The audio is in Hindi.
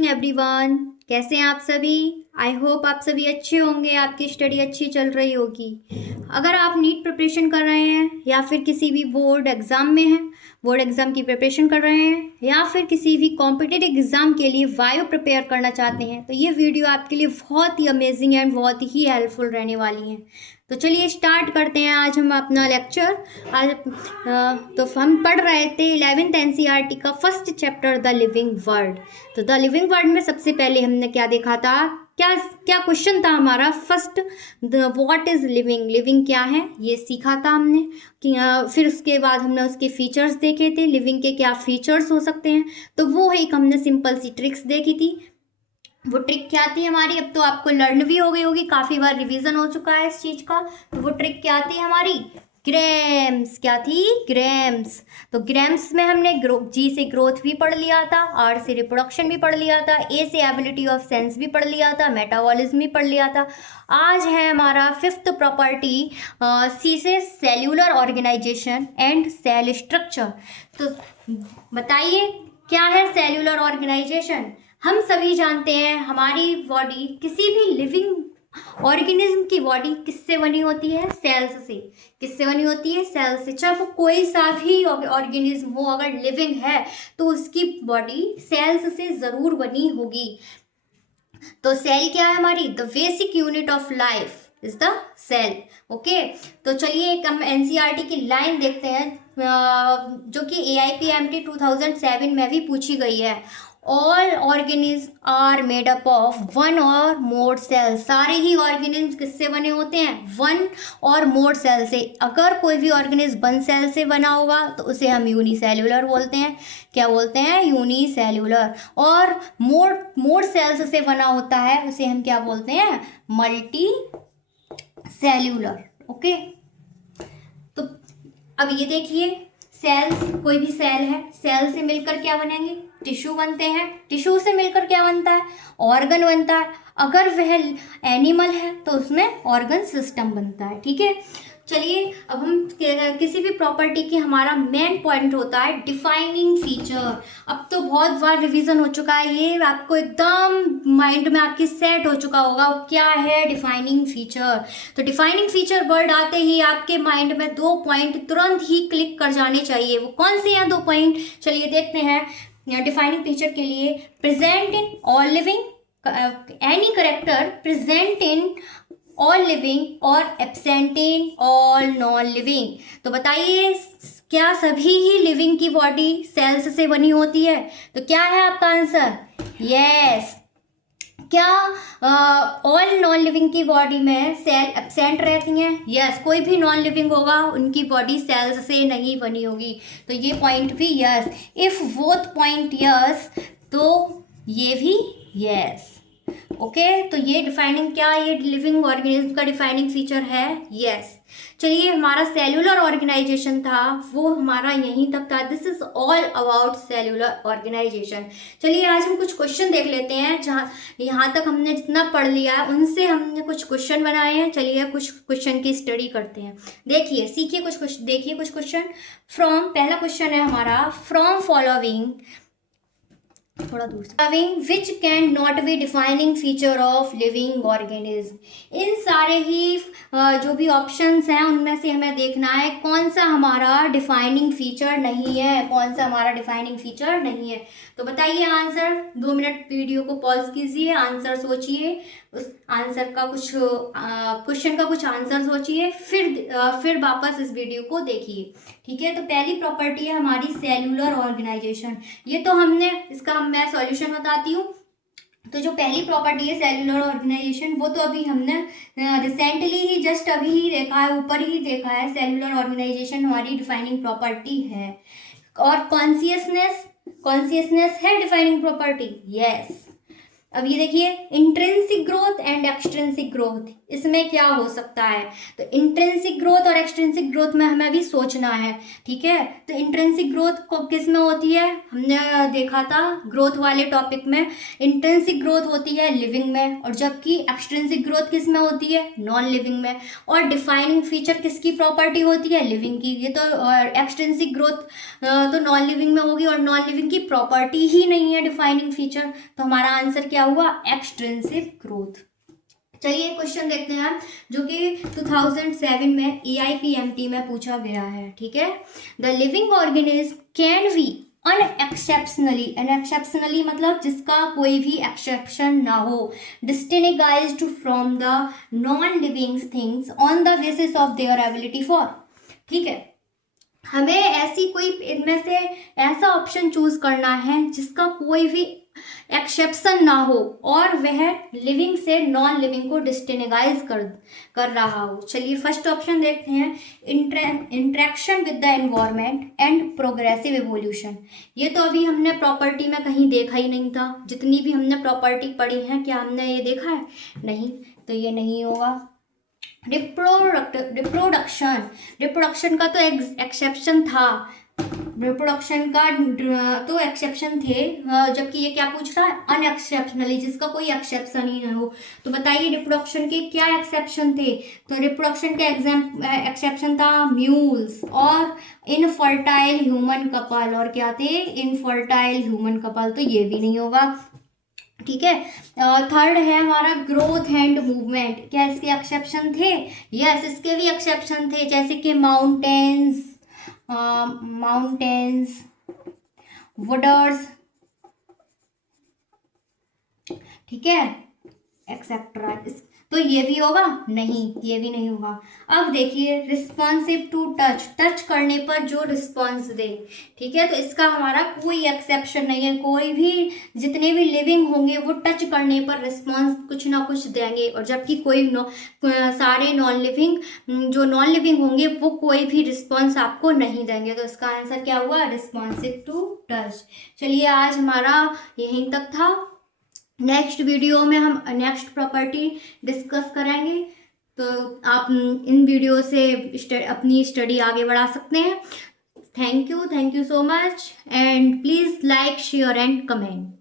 एवरीवन, कैसे हैं आप सभी। आई होप आप सभी अच्छे होंगे, आपकी स्टडी अच्छी चल रही होगी। अगर आप नीट प्रिपरेशन कर रहे हैं या फिर किसी भी बोर्ड एग्ज़ाम में हैं, बोर्ड एग्ज़ाम की प्रिपरेशन कर रहे हैं या फिर किसी भी कॉम्पिटिटिव एग्ज़ाम के लिए वायु प्रिपेयर करना चाहते हैं, तो ये वीडियो आपके लिए बहुत ही अमेजिंग एंड बहुत ही हेल्पफुल रहने वाली है। तो चलिए स्टार्ट करते हैं आज हम अपना लेक्चर। आज तो हम पढ़ रहे थे 11th एनसीईआरटी का first chapter the living word. तो द लिविंग वर्ड में सबसे पहले हमने क्या देखा था, क्या क्या क्वेश्चन था हमारा first, the what is living, living क्या है ये सीखा था हमने कि फिर उसके बाद हमने उसके फीचर्स देखे थे, लिविंग के क्या फीचर्स हो सकते हैं। तो वो एक हमने सिंपल सी ट्रिक्स देखी थी। वो ट्रिक क्या थी हमारी, अब तो आपको लर्न भी हो गई होगी, काफ़ी बार रिवीजन हो चुका है इस चीज़ का। तो वो ट्रिक क्या थी हमारी, ग्रेम्स। क्या थी, ग्रेम्स। तो ग्रेम्स में हमने जी से ग्रोथ भी पढ़ लिया था, आर से रिप्रोडक्शन भी पढ़ लिया था, ए से एबिलिटी ऑफ सेंस भी पढ़ लिया था, मेटाबॉलिज्म भी पढ़ लिया था। आज है हमारा फिफ्थ प्रॉपर्टी, सी से cellular organisation and cell structure. तो बताइए क्या है सेल्यूलर ऑर्गेनाइजेशन। हम सभी जानते हैं हमारी बॉडी, किसी भी लिविंग ऑर्गेनिज्म की बॉडी किससे बनी होती है, सेल्स से। किससे बनी होती है, सेल्स से। चाहे वो कोई सा भी ऑर्गेनिज्म हो, अगर लिविंग है तो उसकी बॉडी सेल्स से ज़रूर बनी होगी। तो सेल क्या है हमारी, the basic unit of life is the cell. Okay, तो चलिए एक हम एनसीईआरटी की लाइन देखते हैं, जो कि AIPMT 2007 में भी पूछी गई है। All organism are made up of one और मोर सेल। सारे ही ऑर्गेनिज्म किससे बने होते हैं, वन और मोर सेल से। अगर कोई भी ऑर्गेनिज्म वन सेल से बना होगा तो उसे हम यूनिसेल्यूलर बोलते हैं। क्या बोलते हैं, यूनिसेल्यूलर। और मोर सेल्स से बना होता है उसे हम क्या बोलते हैं, मल्टी सेल्यूलर। ओके, तो अब ये देखिए, सेल्स, कोई भी सेल है, सेल से मिलकर क्या बनेंगे, टिश्यू बनते हैं। टिश्यू से मिलकर क्या बनता है, ऑर्गन बनता है। अगर वह एनिमल है तो उसमें ऑर्गन सिस्टम बनता है। ठीक है, चलिए अब हम किसी भी प्रॉपर्टी की हमारा मेन पॉइंट होता है डिफाइनिंग फीचर। अब तो बहुत बार रिवीजन हो चुका है, ये आपको एकदम माइंड में आपकी सेट हो चुका होगा वो क्या है डिफाइनिंग फीचर। तो डिफाइनिंग फीचर वर्ड आते ही आपके माइंड में दो पॉइंट तुरंत ही क्लिक कर जाने चाहिए। वो कौन से हैं दो पॉइंट, चलिए देखते हैं। डिफाइनिंग फीचर के लिए, present in all living, any character present in all living और absent in all non living. तो बताइए क्या सभी ही लिविंग की बॉडी सेल्स से बनी होती है, तो क्या है आपका आंसर, यस। क्या ऑल नॉन लिविंग की बॉडी में सेल एब्सेंट रहती हैं, यस। कोई भी नॉन लिविंग होगा उनकी बॉडी सेल्स से नहीं बनी होगी, तो ये पॉइंट भी yes. If both point yes तो ये भी यस। ओके, तो ये डिफाइनिंग क्या, ये लिविंग ऑर्गेनिज्म का डिफाइनिंग फीचर है, यस। चलिए हमारा सेल्यूलर ऑर्गेनाइजेशन था वो हमारा यहीं तक था। This is all about cellular organisation. चलिए आज हम कुछ क्वेश्चन देख लेते हैं, जहाँ यहाँ तक हमने जितना पढ़ लिया है उनसे हमने कुछ क्वेश्चन बनाए हैं। चलिए कुछ क्वेश्चन की स्टडी करते हैं। देखिए, सीखिए कुछ क्वेश्चन, देखिए कुछ क्वेश्चन फ्रॉम, पहला क्वेश्चन है हमारा, फ्रॉम फॉलोइंग, थोड़ा दूर से, which can not be defining feature of living organism. इन सारे ही जो भी ऑप्शंस हैं उनमें से हमें देखना है कौन सा हमारा डिफाइनिंग फीचर नहीं है, कौन सा हमारा डिफाइनिंग फीचर नहीं है। तो बताइए आंसर, 2 मिनट वीडियो को पॉज कीजिए, आंसर सोचिए, उस आंसर का कुछ क्वेश्चन का कुछ आंसर सोचिए, फिर वापस इस वीडियो को देखिए। ठीक है, तो पहली प्रॉपर्टी है हमारी सेल्यूलर ऑर्गेनाइजेशन। ये तो हमने इसका मैं सॉल्यूशन बताती हूँ। तो जो पहली प्रॉपर्टी है सेल्यूलर ऑर्गेनाइजेशन, वो तो अभी हमने रिसेंटली ही जस्ट अभी ही देखा है, ऊपर ही देखा है। सेल्यूलर ऑर्गेनाइजेशन हमारी डिफाइनिंग प्रॉपर्टी है। और कॉन्शियसनेस, कॉन्शियसनेस है डिफाइनिंग प्रॉपर्टी, यस। अब ये देखिए, intrinsic growth and extrinsic growth, इसमें क्या हो सकता है? तो इंट्रिंसिक ग्रोथ और एक्सट्रिंसिक ग्रोथ में हमें अभी सोचना है, ठीक है। तो इंट्रिंसिक ग्रोथ को किस में होती है? हमने देखा था ग्रोथ वाले टॉपिक में, इंट्रिंसिक ग्रोथ होती है लिविंग में, और जबकि एक्सट्रिंसिक ग्रोथ किस में होती है? नॉन लिविंग में। और डिफाइनिंग फीचर किसकी प्रॉपर्टी होती है? लिविंग की। ये तो एक्सट्रिंसिक ग्रोथ तो नॉन लिविंग में होगी, और नॉन लिविंग की प्रॉपर्टी ही नहीं है डिफाइनिंग फीचर, तो हमारा आंसर क्या हुआ? Extrinsic growth. चलिए क्वेश्चन देखते हैं हम, जो कि 2007 में AIPMT में पूछा गया है, ठीक है। The living organism can be unexceptionally, unexceptionally मतलब जिसका कोई भी एक्सेप्शन ना हो, distinguished from the non living things on the basis of their ability for, ठीक है। हमें ऐसी कोई इनमें से ऐसा ऑप्शन चूज करना है जिसका कोई भी एक्सेप्शन ना हो और वह लिविंग से नॉन लिविंग को डिस्टिंग्विश कर रहा हो। चलिए फर्स्ट ऑप्शन देखते हैं, interaction with the environment and progressive evolution. ये तो अभी हमने प्रॉपर्टी में कहीं देखा ही नहीं था, जितनी भी हमने प्रॉपर्टी पढ़ी है क्या हमने ये देखा है? नहीं, तो ये नहीं होगा। रिप्रोडक्शन, रिप्रोडक्शन का तो एक्सेप्शन था, रिप्रोडक्शन का तो एक्सेप्शन थे, जबकि ये क्या पूछ रहा है? अनएक्सेप्शनली, जिसका कोई एक्सेप्शन ही ना हो। तो बताइए रिप्रोडक्शन के क्या एक्सेप्शन थे? तो रिप्रोडक्शन के एक्सेप्शन था म्यूल्स और इनफर्टाइल ह्यूमन कपल, और क्या थे? इनफर्टाइल ह्यूमन कपल, तो ये भी नहीं होगा, ठीक है। थर्ड है हमारा ग्रोथ एंड मूवमेंट, क्या इसके एक्सेप्शन थे? यस, इसके भी एक्सेप्शन थे, जैसे कि माउंटेन्स, वुडर्स, ठीक है, एक्सेट्रा। तो ये भी होगा? नहीं, ये भी नहीं होगा। अब देखिए रिस्पॉन्सिव टू टच, टच करने पर जो रिस्पॉन्स दे, ठीक है, तो इसका हमारा कोई एक्सेप्शन नहीं है। कोई भी, जितने भी लिविंग होंगे वो टच करने पर रिस्पॉन्स कुछ ना कुछ देंगे, और जबकि कोई सारे नॉन लिविंग, जो नॉन लिविंग होंगे वो कोई भी रिस्पॉन्स आपको नहीं देंगे। तो इसका आंसर क्या हुआ? Responsive to touch. चलिए आज हमारा यहीं तक था। नेक्स्ट वीडियो में हम नेक्स्ट प्रॉपर्टी डिस्कस करेंगे, तो आप इन वीडियो से अपनी स्टडी आगे बढ़ा सकते हैं। Thank you so much, and please like, share and comment.